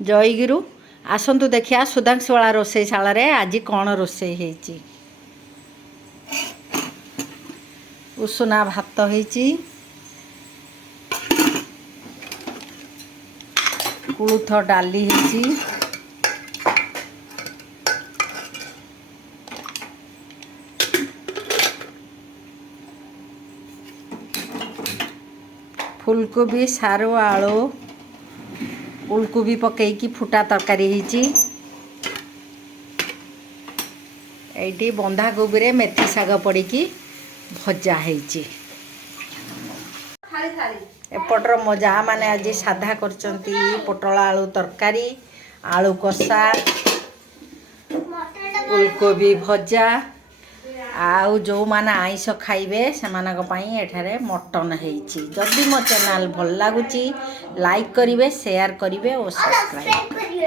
ଜୟଗୁରୁ। ଆସନ୍ତୁ ଦେଖିଆ ସୁଧାଂଶୁବାଳା ରୋଷେଇଶାଳରେ ଆଜି କ'ଣ ରୋଷେଇ ହେଇଛି। ଉଷୁନା ଭାତ ହେଇଛି, କୋଳଥ ଡାଲି ହେଇଛି, ଫୁଲକୋବି ସାରୁ ଆଳୁ ଉଲକୋବି ପକେଇକି ଫୁଟା ତରକାରୀ ହେଇଛି। ଏଇଠି ବନ୍ଧାକୋବିରେ ମେଥି ଶାଗ ପଡ଼ିକି ଭଜା ହେଇଛି। ଏପଟର ମୋ ଯାଆ ମାନେ ଆଜି ସାଧା କରିଛନ୍ତି, ପୋଟଳ ଆଳୁ ତରକାରୀ, ଆଳୁ କଷା, ଉଲକୋବି ଭଜା। ଆଉ ଯେଉଁମାନେ ଆଇଁଷ ଖାଇବେ ସେମାନଙ୍କ ପାଇଁ ଏଠାରେ ମଟନ୍ ହେଇଛି। ଯଦି ମୋ ଚ୍ୟାନେଲ୍ ଭଲ ଲାଗୁଛି ଲାଇକ୍ କରିବେ, ସେୟାର କରିବେ ଓ ସବସ୍କ୍ରାଇବ୍ କରିବେ।